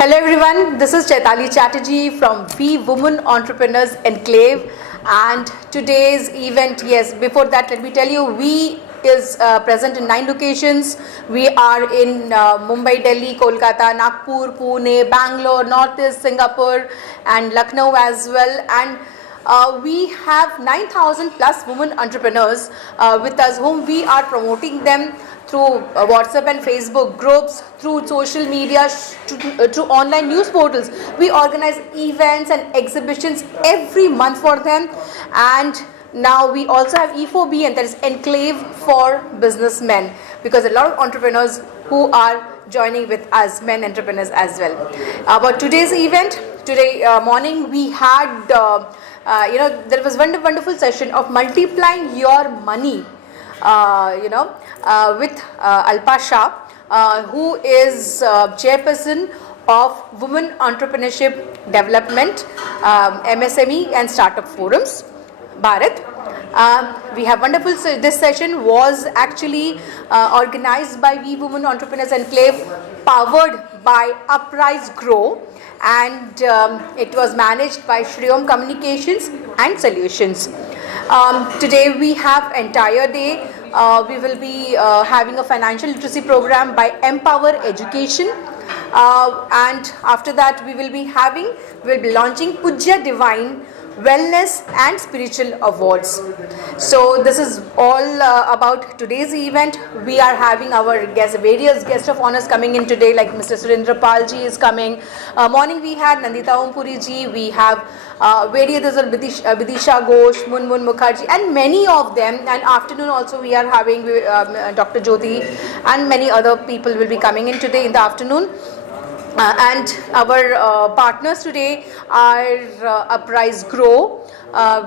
Hello everyone, this is Chaitali Chatterjee from We Women Entrepreneurs Enclave, and today's event, yes, before that let me tell you, We is present in 9 locations. We are in Mumbai, Delhi, Kolkata, Nagpur, Pune, Bangalore, Northeast, Singapore and Lucknow as well, and we have 9,000 plus women entrepreneurs with us, whom we are promoting them through WhatsApp and Facebook groups, through social media, through online news portals. We organize events and exhibitions every month for them, and now we also have E4BN, that is Enclave for Businessmen, because a lot of entrepreneurs who are joining with us, men entrepreneurs as well. About today's event, today morning we had, there was wonderful session of multiplying your money, with Alpa Shah, who is chairperson of Women Entrepreneurship Development, MSME and Startup Forums, Bharat. We have wonderful, this session was actually organized by We Women Entrepreneurs Enclave, powered by Uprise Grow, and it was managed by Shriyom Communications and Solutions. Today we have entire day. We will be having a financial literacy program by Empower Education, and after that we will be launching Pujya Divine Wellness and Spiritual Awards. So this is all about today's event. We are having our various guests of honors coming in today, like Mr. Surendra Pal ji is coming. Morning we had Nandita Ompuri ji, we have various Vidisha Ghosh, Munmun Mukherjee and many of them, and afternoon also we are having Dr. Jyoti and many other people will be coming in today in the afternoon. And our partners today are Uprise Grow.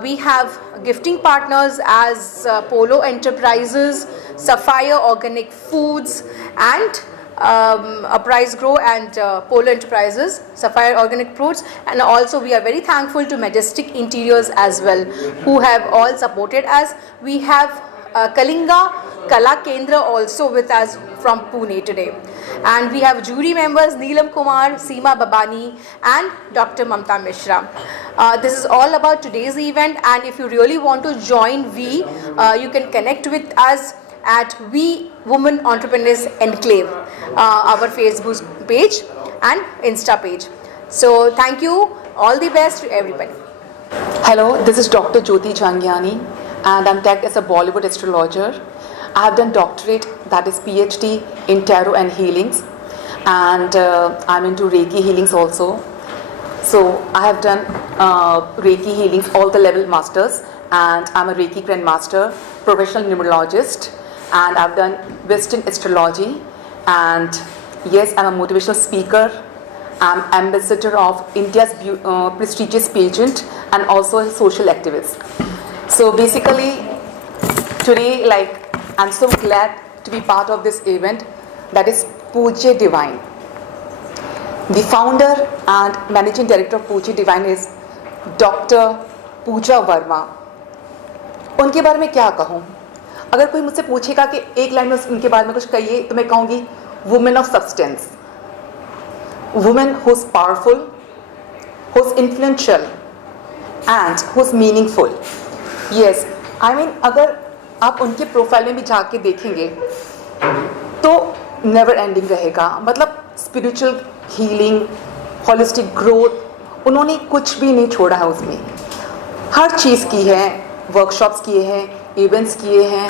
We have gifting partners as Polo Enterprises, Sapphire Organic Foods, and Uprise Grow and Polo Enterprises, Sapphire Organic Foods, and also we are very thankful to Majestic Interiors as well, who have all supported us. We have Kalinga Kala Kendra also with us from Pune today. And we have jury members Neelam Kumar, Seema Babani and Dr. Mamta Mishra. This is all about today's event, and if you really want to join We, you can connect with us at We Women Entrepreneurs Enclave, our Facebook page and Insta page. So thank you, all the best to everybody. Hello, this is Dr. Jyoti Changyani, and I'm tagged as a Bollywood astrologer. I have done doctorate, that is PhD in tarot and healings, and I'm into Reiki healings also. So I have done Reiki healings, all the level masters, and I'm a Reiki grandmaster, professional numerologist, and I've done Western astrology, and yes, I'm a motivational speaker. I'm ambassador of India's prestigious pageant and also a social activist. So basically, today, I'm so glad to be part of this event, that is Pujya Divine. The founder and managing director of Pujya Divine is Dr. Pooja Verma. उनके बारे में क्या कहूँ? अगर कोई मुझसे पूछेगा कि एक लाइन में उनके बारे में कुछ कहिए, तो मैं कहूँगी women of substance, women who's powerful, who's influential, and who's meaningful. Yes, I mean अगर आप उनके प्रोफाइल में भी जाके देखेंगे तो नेवर एंडिंग रहेगा. मतलब स्पिरिचुअल हीलिंग, होलिस्टिक ग्रोथ, उन्होंने कुछ भी नहीं छोड़ा है उसमें. हर चीज़ की है, वर्कशॉप्स किए हैं, इवेंट्स किए हैं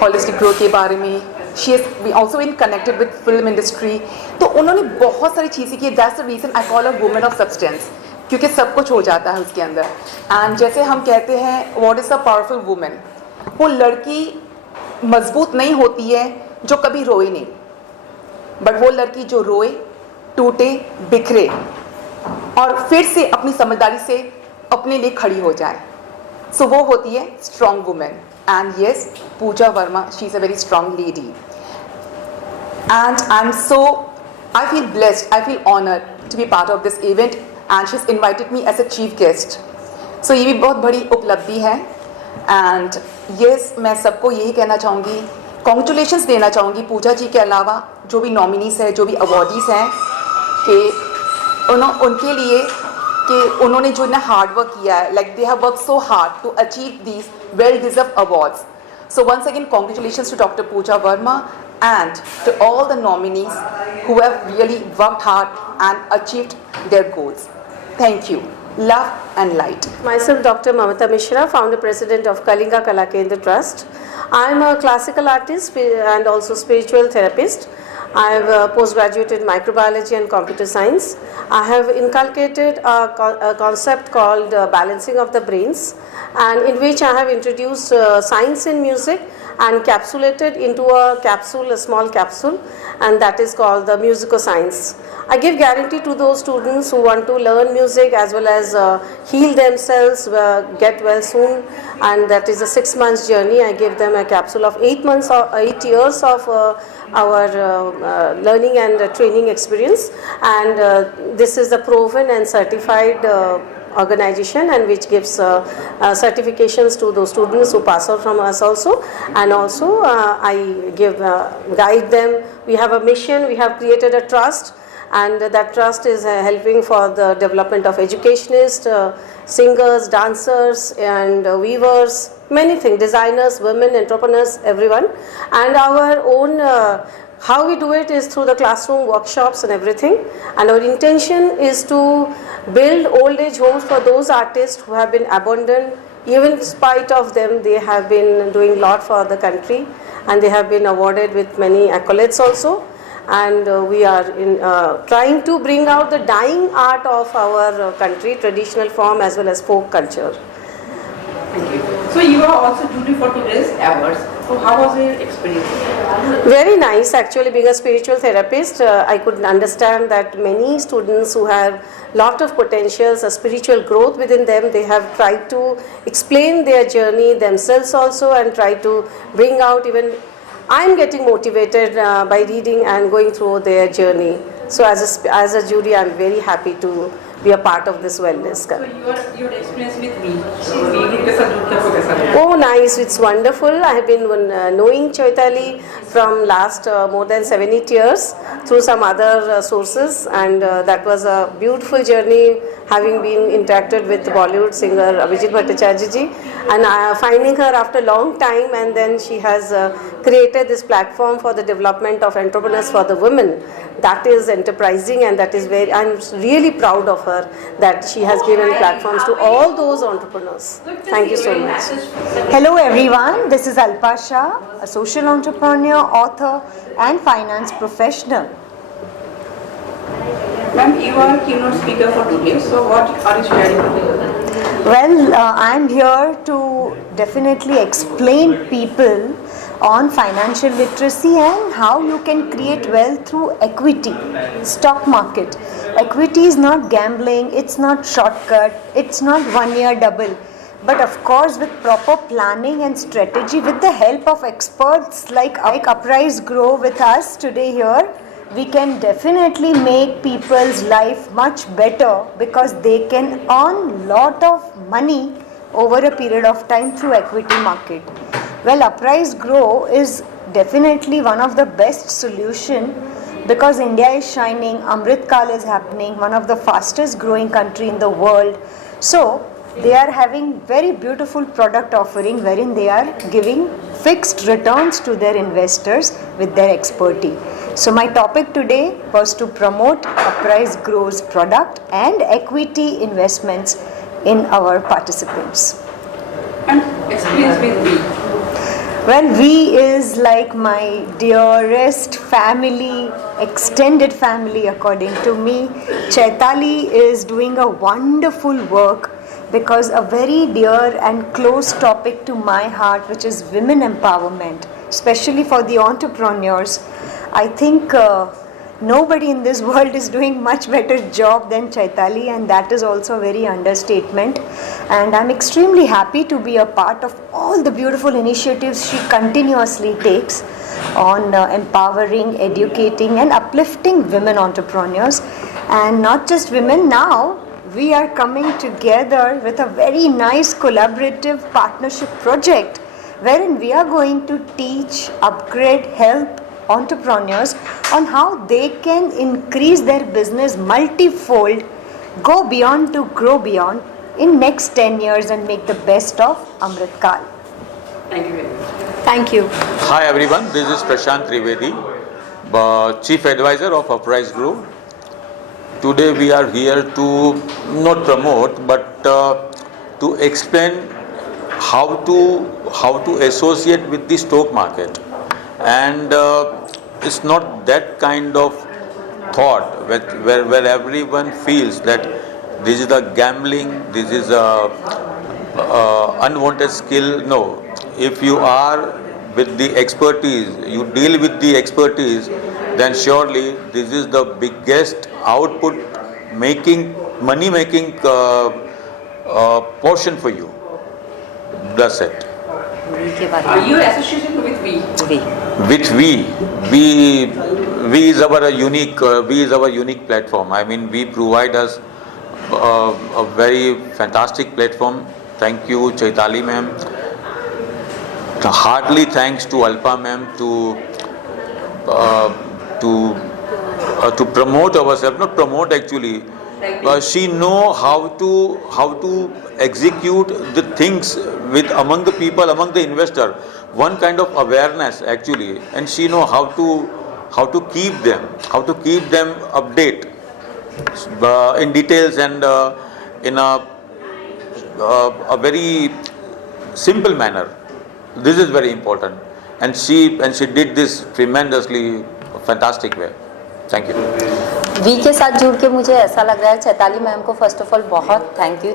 होलिस्टिक ग्रोथ के बारे में. She is also been connected with film industry. तो उन्होंने बहुत सारी चीज़ें की. That's the reason I call a women of substance, क्योंकि सब कुछ हो जाता है उसके अंदर. एंड जैसे हम कहते हैं what is a powerful women, वो लड़की मजबूत नहीं होती है जो कभी रोए नहीं, बट वो लड़की जो रोए, टूटे, बिखरे और फिर से अपनी समझदारी से अपने लिए खड़ी हो जाए. सो वो होती है strong women. And yes, Pooja Verma, she is a very strong lady. And I feel blessed, I feel honoured to be part of this event, and she is invited me as a chief guest. So ये भी बहुत बड़ी उपलब्धि है. And yes, मैं सबको यही कहना चाहूँगी, कॉन्ग्रेचुलेशंस देना चाहूँगी पूजा जी के अलावा जो भी नॉमिनीज हैं, जो भी अवॉर्डीज़ हैं, कि उनके लिए कि उन्होंने जो ना हार्ड वर्क किया है, like they have work so hard to achieve these well deserve awards. So once again, congratulations to Dr. Pooja Verma and to all the nominees who have really worked hard and achieved their goals. Thank you. Love and light. Myself, Dr. Mamata Mishra, founder president of Kalinga Kala Kendra Trust. I am a classical artist and also spiritual therapist. I have postgraduate in microbiology and computer science. I have inculcated a concept called balancing of the brains, and in which I have introduced science in music and encapsulated into a capsule, a small capsule, and that is called the Musicoscience. I give guarantee to those students who want to learn music as well as heal themselves, get well soon, and that is a 6 months journey. I give them a capsule of 8 months or 8 years of our learning and training experience, and this is a proven and certified organization, and which gives certifications to those students who pass out from us also, and also I give guide them. We have a mission, we have created a trust, and that trust is helping for the development of educationists, singers, dancers, and weavers, many things, designers, women, entrepreneurs, everyone. And our own how we do it is through the classroom workshops and everything, and our intention is to build old age homes for those artists who have been abandoned. Even in spite of them, they have been doing a lot for the country, and they have been awarded with many accolades also. And we are trying to bring out the dying art of our country, traditional form as well as folk culture. Thank you. So you are also jury for today's awards. So how was your experience? Very nice. Actually, being a spiritual therapist, I could understand that many students who have lot of potentials, a spiritual growth within them, they have tried to explain their journey themselves also, and try to bring out. Even I am getting motivated by reading and going through their journey. So as a jury, I am very happy to be a part of this wellness. So your experience with me. So we will कैसा जुड़ता है कैसा नहीं? Oh, nice. It's wonderful. I have been knowing Chaitali from last more than 7-8 years through some other sources, and that was a beautiful journey, having been interacted with Bollywood singer Abhijit Bhattacharya ji, and finding her after a long time, and then she has created this platform for the development of entrepreneurs for the women. That is enterprising, and that is very, I'm really proud of her that she has given platforms to all those entrepreneurs. Thank you so much. Hello everyone, this is Alpa Shah, a social entrepreneur, author and finance professional. Ma'am, you are keynote speaker for today. So what are you sharing today? Well, I am here to definitely explain people on financial literacy and how you can create wealth through equity, stock market. Equity is not gambling, it's not shortcut, it's not 1 year double. But of course, with proper planning and strategy, with the help of experts like Uprise Grow with us today here, we can definitely make people's life much better, because they can earn lot of money over a period of time through equity market. Well, Uprise Grow is definitely one of the best solution, because India is shining, Amrit Kal is happening, one of the fastest growing country in the world. So they are having very beautiful product offering, wherein they are giving fixed returns to their investors with their expertise. So my topic today was to promote Uprise Grow's product and equity investments in our participants. And experience with me. Well, we is like my dearest family, extended family according to me. Chaitali is doing a wonderful work, because a very dear and close topic to my heart, which is women empowerment, especially for the entrepreneurs. I think nobody in this world is doing much better job than Chaitali, and that is also a very understatement. And I'm extremely happy to be a part of all the beautiful initiatives she continuously takes on empowering, educating and uplifting women entrepreneurs. And not just women, now we are coming together with a very nice collaborative partnership project, wherein we are going to teach, upgrade, help entrepreneurs on how they can increase their business multifold, go beyond to grow beyond in next 10 years and make the best of Amrit Kal. Thank you very much. Thank you. Hi everyone, this is Prashant Trivedi, Chief Advisor of Uprise Group. Today we are here to not promote but to explain how to associate with the stock market, and it's not that kind of thought where everyone feels that this is a gambling, this is a unwanted skill. No, if you are with the expertise, you deal with the expertise, then surely this is the biggest output making, money making portion for you. That's it. Your association with we. With we is our unique platform. I mean, we provide us a very fantastic platform. Thank you, Chaitali ma'am. Heartily thanks to Alpa ma'am to promote ourselves. Not promote actually. She know how to execute the things with among the people, among the investor. One kind of awareness actually, and she know how to keep them update in details and in a very simple manner. This is very important, and she did this tremendously fantastic way. Thank you. वी के साथ जुड़ के मुझे ऐसा लग रहा है, चैताली मैम को फर्स्ट ऑफ ऑल बहुत थैंक यू,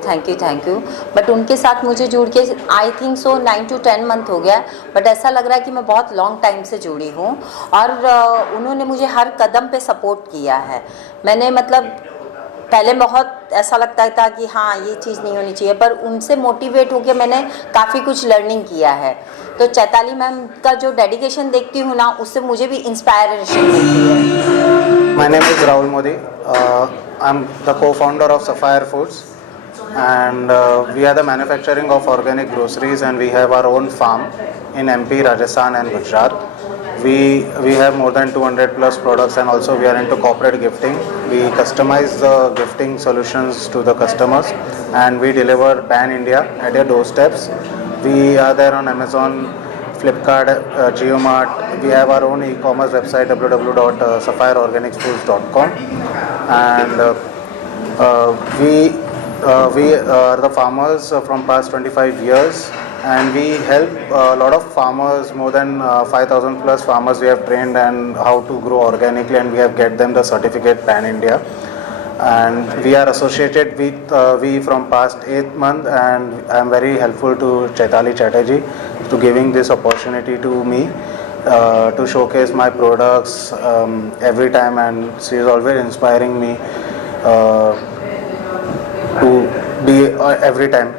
बट उनके साथ मुझे जुड़ के I think so 9 to 10 month हो गया, बट ऐसा लग रहा है कि मैं बहुत लॉन्ग टाइम से जुड़ी हूँ और उन्होंने मुझे हर कदम पे सपोर्ट किया है. मैंने मतलब पहले बहुत ऐसा लगता था कि हाँ ये चीज़ नहीं होनी चाहिए, पर उनसे मोटिवेट होकर मैंने काफ़ी कुछ लर्निंग किया है. तो चैताली मैम का जो डेडिकेशन देखती हूँ ना, उससे मुझे भी इंस्पायरेशन मिलती है. My name is Rahul Modi. I'm the co-founder of Sapphire Foods, and we are the manufacturing of organic groceries, and we have our own farm in MP, Rajasthan and Gujarat. We have more than 200 plus products, and also we are into corporate gifting. We customize the gifting solutions to the customers, and we deliver pan-India at your doorsteps. We are there on Amazon, Flipkart, JioMart. We have our own e-commerce website www.sapphireorganicsfoods.com, and we are the farmers from past 25 years, and we help a lot of farmers, more than 5,000 plus farmers we have trained and how to grow organically, and we have get them the certificate Pan India. And we are associated with we from past 8 months, and I am very helpful to Chaitali Chatterjee to giving this opportunity to me to showcase my products every time, and she is always inspiring me to be every time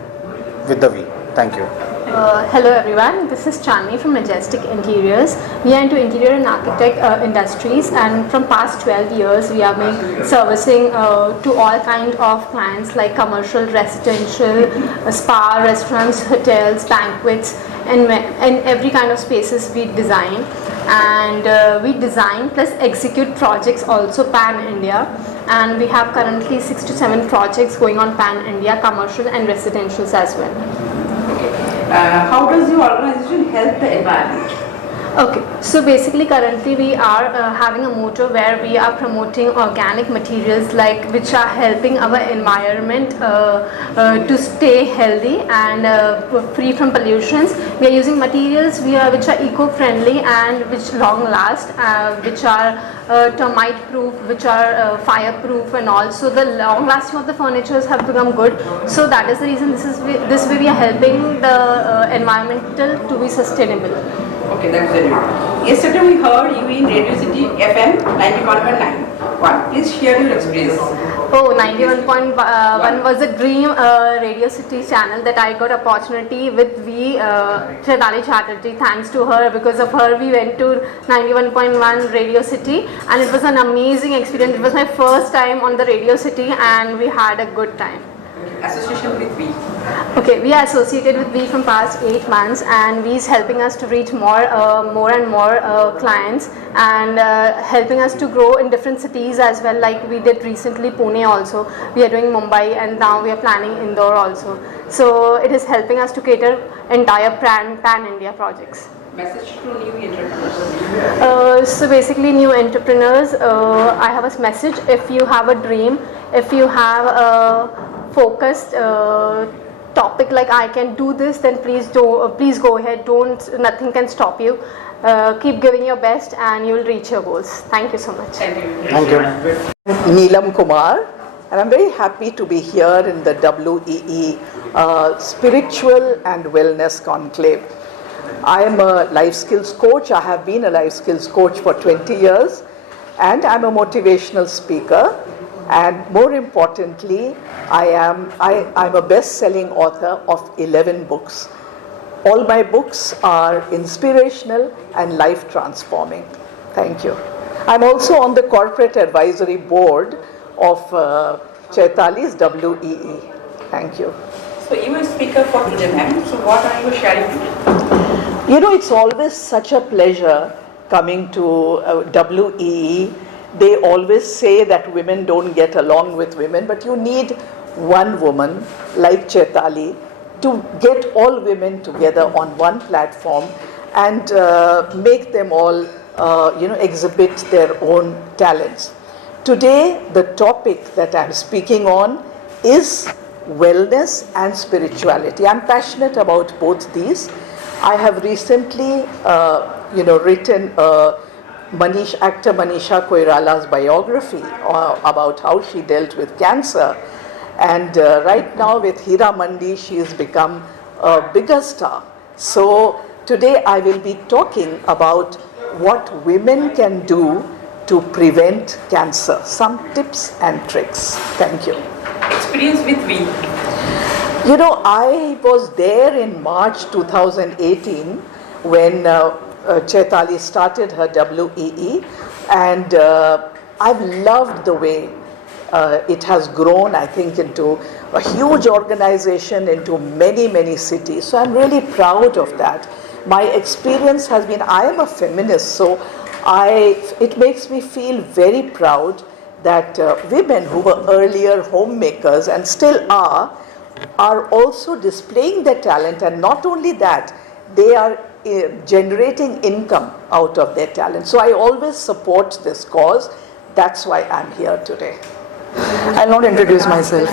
with the V. Thank you. Hello everyone, this is Chandni from Majestic Interiors. We are into interior and architect industries, and from past 12 years we have been servicing to all kind of clients like commercial, residential, spa, restaurants, hotels, banquets, and every kind of spaces we design. And we design plus execute projects also pan-India, and we have currently 6 to 7 projects going on pan-India, commercial and residentials as well. How does your organization help the environment? Okay, so basically currently we are having a motto where we are promoting organic materials which are helping our environment to stay healthy and free from pollutions. We are using materials which are eco-friendly and which long last, which are termite proof, which are fireproof, and also the long lasting of the furnitures have become good. So that is the reason this way we are helping the environmental to be sustainable. Okay, that's very good. Yesterday we heard you in Radio City FM 91.9. Please share your experience. Oh, 91.1 was a dream Radio City channel that I got opportunity with Chaitali Chatterjee. Thanks to her, because of her we went to 91.1 Radio City, and it was an amazing experience. It was my first time on the Radio City, and we had a good time. Association with we. Okay, we are associated with V from past 8 months, and V is helping us to reach more and more clients, and helping us to grow in different cities as well. Like we did recently Pune also. We are doing Mumbai, and now we are planning Indore also. So it is helping us to cater entire pan India projects. Message to new entrepreneurs. So basically, new entrepreneurs, I have a message. If you have a dream, if you have a focused topic like I can do this, then please go ahead. Nothing can stop you. Keep giving your best, and you will reach your goals. Thank you so much. Thank you. Neelam Kumar, and I'm very happy to be here in the WEE Spiritual and Wellness Conclave. I am a life skills coach. I have been a life skills coach for 20 years, and I'm a motivational speaker. And more importantly, I'm a best-selling author of 11 books. All my books are inspirational and life-transforming. Thank you. I'm also on the corporate advisory board of Chaitali's WEE. Thank you. So you are a speaker for today, ma'am. So what are you sharing today? You know, it's always such a pleasure coming to WEE. They always say that women don't get along with women, but you need one woman like Chaitali to get all women together on one platform and make them all, exhibit their own talents. Today, the topic that I'm speaking on is wellness and spirituality. I'm passionate about both these. I have recently, written actor Manisha Koirala's biography about how she dealt with cancer, and right now with Hira Mandi she has become a bigger star. So today I will be talking about what women can do to prevent cancer, some tips and tricks. Thank you. Experience with we. You know, I was there in March 2018 when Chaitali started her WEE, and I've loved the way it has grown, I think, into a huge organization, into many, many cities. So I'm really proud of that. My experience has been, I am a feminist, so it makes me feel very proud that women who were earlier homemakers and still are also displaying their talent, and not only that, they are generating income out of their talent. So I always support this cause. That's why I'm here today. I'll not introduce myself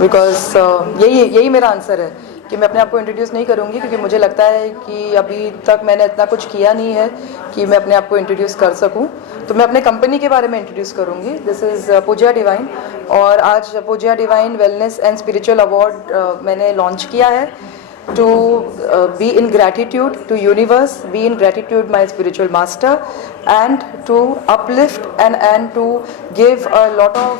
because यही मेरा answer है कि मैं अपने आप को introduce नहीं करूँगी, क्योंकि मुझे लगता है कि अभी तक मैंने इतना कुछ किया नहीं है कि मैं अपने आप को इंट्रोड्यूस कर सकूँ. तो मैं अपने कंपनी के बारे में इंट्रोड्यूस करूँगी. दिस इज़ पूजा डिवाइन, और आज Pooja divine wellness and spiritual award मैंने लॉन्च किया है to be in gratitude to universe, be in gratitude my spiritual master, and to uplift and to give a lot of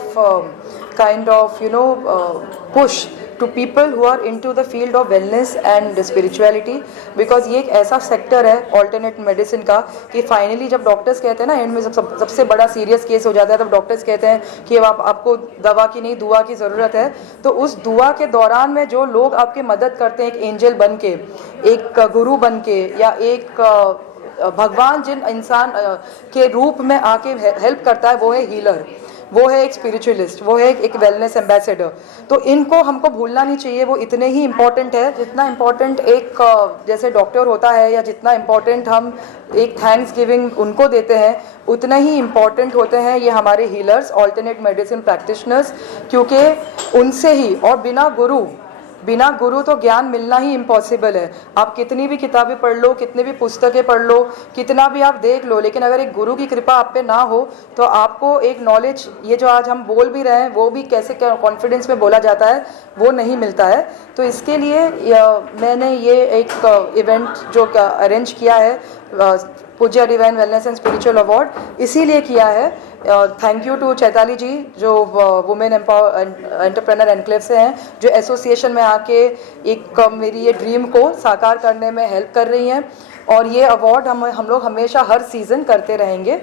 push to people who are into the field of wellness and spirituality, because ये एक ऐसा sector है alternate medicine का कि finally जब doctors कहते हैं ना, एंड में सबसे बड़ा सीरियस केस हो जाता है, तब डॉक्टर्स कहते हैं कि अब आपको दवा की नहीं दुआ की ज़रूरत है. तो उस दुआ के दौरान में जो लोग आपकी मदद करते हैं, एक एंजल बन के, एक गुरु बन के, या एक भगवान जिन इंसान के रूप में आके हेल्प करता है, वो है हीलर, वो है एक स्पिरिचुअलिस्ट, वो है एक वेलनेस एम्बेसडर. तो इनको हमको भूलना नहीं चाहिए. वो इतने ही इम्पॉर्टेंट है जितना इम्पॉर्टेंट एक जैसे डॉक्टर होता है, या जितना इम्पॉर्टेंट हम एक थैंक्स गिविंग उनको देते हैं, उतना ही इम्पॉर्टेंट होते हैं ये हमारे हीलर्स, ऑल्टरनेट मेडिसिन प्रैक्टिशनर्स, क्योंकि उनसे ही, और बिना गुरु तो ज्ञान मिलना ही इम्पॉसिबल है. आप कितनी भी किताबें पढ़ लो, कितनी भी पुस्तकें पढ़ लो, कितना भी आप देख लो, लेकिन अगर एक गुरु की कृपा आप पे ना हो तो आपको एक नॉलेज, ये जो आज हम बोल भी रहे हैं वो भी कैसे कॉन्फिडेंस में बोला जाता है, वो नहीं मिलता है. तो इसके लिए मैंने ये एक इवेंट जो अरेंज किया है, Pooja divine wellness and spiritual award, इसीलिए किया है. Thank you to Chaitali ji, जो वुमेन एंटरप्रेन्योर एनक्लेव से हैं, जो एसोसिएशन में आके एक मेरी ये ड्रीम को साकार करने में हेल्प कर रही हैं. और ये अवार्ड हम लोग हमेशा हर सीज़न करते रहेंगे.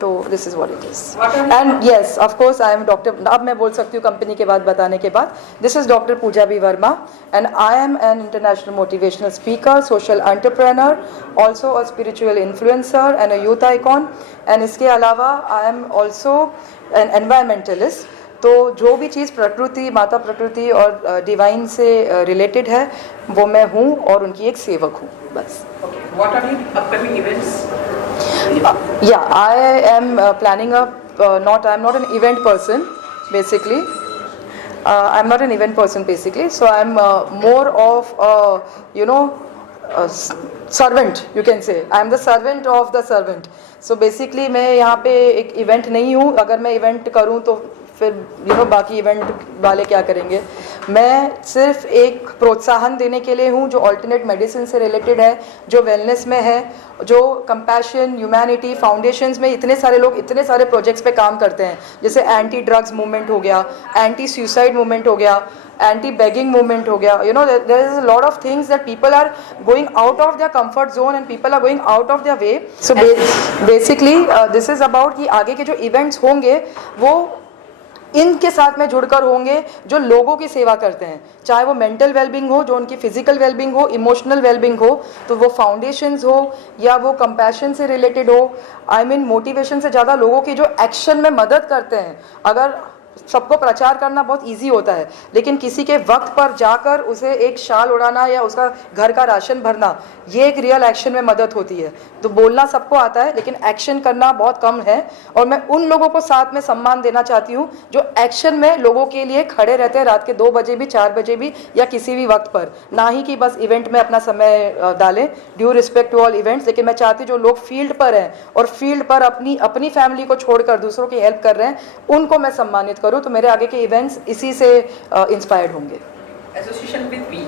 तो this is what it is. What are and yes of course I am doctor. अब मैं बोल सकती हूँ कंपनी के बाद बताने के बाद. This is doctor Pooja B Verma and I am an international motivational speaker, social entrepreneur, also a spiritual influencer and a youth icon. And इसके अलावा I am also an environmentalist. तो जो भी चीज़ प्रकृति, माता प्रकृति और डिवाइन से रिलेटेड है वो मैं हूँ और उनकी एक सेवक हूँ बस. Okay. What are your upcoming events? Yeah, I am planning a I'm not an event person basically. I'm not an event person basically. So I'm more of a servant, you can say. I'm the servant of the servant. So basically मैं यहाँ पे एक event नहीं हूँ. अगर मैं event करूँ तो फिर बाकी इवेंट वाले क्या करेंगे. मैं सिर्फ एक प्रोत्साहन देने के लिए हूँ जो ऑल्टरनेट मेडिसिन से रिलेटेड है, जो वेलनेस में है, जो कंपैशन, ह्यूमैनिटी फाउंडेशंस में इतने सारे लोग इतने सारे प्रोजेक्ट्स पे काम करते हैं. जैसे एंटी ड्रग्स मूवमेंट हो गया, एंटी सुसाइड मूवमेंट हो गया, एंटी बेगिंग मूवमेंट हो गया. There is a lot of things that people are going out of their comfort zone and people are going out of their way. So basically this is about कि आगे के जो events होंगे वो इनके साथ में जुड़कर होंगे जो लोगों की सेवा करते हैं, चाहे वो मेंटल वेलबींग हो, जो उनकी फिजिकल वेलबींग हो, इमोशनल वेलबींग हो, तो वो फाउंडेशंस हो या वो कंपैशन से रिलेटेड हो. आई मीन मोटिवेशन से ज़्यादा लोगों की जो एक्शन में मदद करते हैं. अगर सबको प्रचार करना बहुत इजी होता है, लेकिन किसी के वक्त पर जाकर उसे एक शाल उड़ाना या उसका घर का राशन भरना, ये एक रियल एक्शन में मदद होती है. तो बोलना सबको आता है लेकिन एक्शन करना बहुत कम है. और मैं उन लोगों को साथ में सम्मान देना चाहती हूँ जो एक्शन में लोगों के लिए खड़े रहते हैं रात के 2 बजे भी, 4 बजे भी या किसी भी वक्त पर. ना ही कि बस इवेंट में अपना समय डालें. Due respect to all events, लेकिन मैं चाहती हूँ जो लोग फील्ड पर हैं और फील्ड पर अपनी फैमिली को छोड़कर दूसरों की हेल्प कर रहे हैं उनको मैं सम्मानित करूँ. तो मेरे आगे के इवेंट्स इसी से इंस्पायर्ड होंगे. Association with we.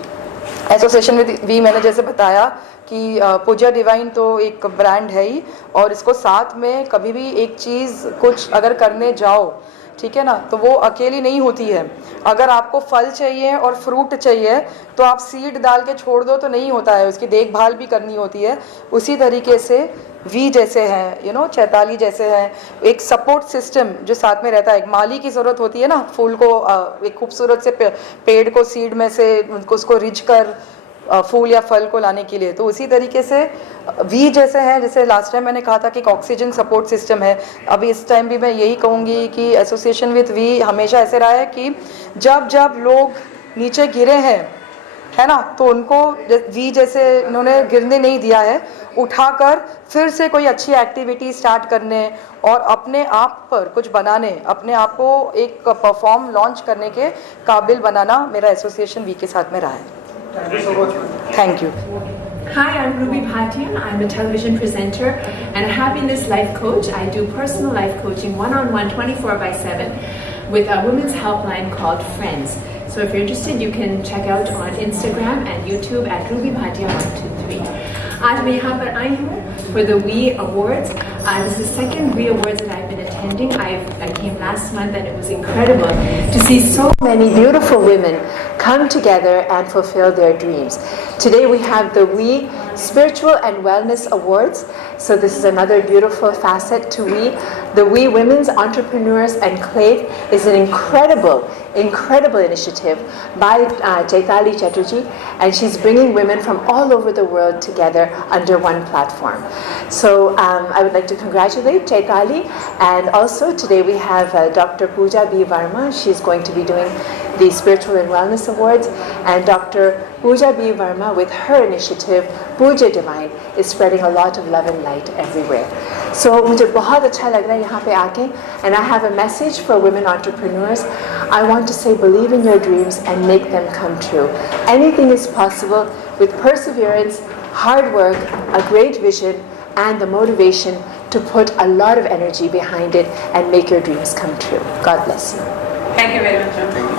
Association with we मैंने जैसे बताया कि पूजा डिवाइन तो एक ब्रांड है ही, और इसको साथ में कभी भी एक चीज़ कुछ अगर करने जाओ, ठीक है ना, तो वो अकेली नहीं होती है. अगर आपको फल चाहिए और फ्रूट चाहिए तो आप सीड डाल के छोड़ दो तो नहीं होता है, उसकी देखभाल भी करनी होती है. उसी तरीके से वी जैसे हैं, चैताली जैसे हैं, एक सपोर्ट सिस्टम जो साथ में रहता है. एक माली की ज़रूरत होती है ना, फूल को एक खूबसूरत से पेड़ को सीड में से उसको रिज कर फूल या फल को लाने के लिए. तो उसी तरीके से वी जैसे हैं, जैसे लास्ट टाइम मैंने कहा था कि एक ऑक्सीजन सपोर्ट सिस्टम है. अभी इस टाइम भी मैं यही कहूँगी कि एसोसिएशन विद वी हमेशा ऐसे रहा है कि जब जब लोग नीचे गिरे हैं, है ना, तो उनको वी जैसे इन्होंने गिरने नहीं दिया है. उठाकर फिर से कोई अच्छी एक्टिविटी स्टार्ट करने और अपने आप पर कुछ बनाने, अपने आप को एक परफॉर्म लॉन्च करने के काबिल बनाना मेरा एसोसिएशन वी के साथ में रहा है. Thank you. Hi, I'm Ruby Bhatia. I'm a television presenter and a happiness life coach. I do personal life coaching one-on-one 24/7 with a women's helpline called Friends. So if you're interested, you can check out on Instagram and YouTube at Ruby Bhatia 123. आज मैं यहाँ पर आई हूँ for the We Awards. This is the second We Awards that I've been attending. I came last month and it was incredible to see so many beautiful women come together and fulfill their dreams. Today we have the We Spiritual and Wellness Awards. So this is another beautiful facet to We. The We Women's Entrepreneurs Enclave is an incredible initiative by Chaitali Chatterjee, and she's bringing women from all over the world together under one platform. So I would like to congratulate Chaitali, and also today we have Dr. Pooja B. Varma. She's going to be doing the Spiritual and Wellness Awards, and Dr. Pooja B. Varma with her initiative Pooja Divine is spreading a lot of love and light everywhere. So मुझे बहुत अच्छा लग रहा है यहाँ पे आके, and I have a message for women entrepreneurs. I want to say believe in your dreams and make them come true. Anything is possible with perseverance, hard work, a great vision, and the motivation to put a lot of energy behind it and make your dreams come true. God bless you. Thank you very much.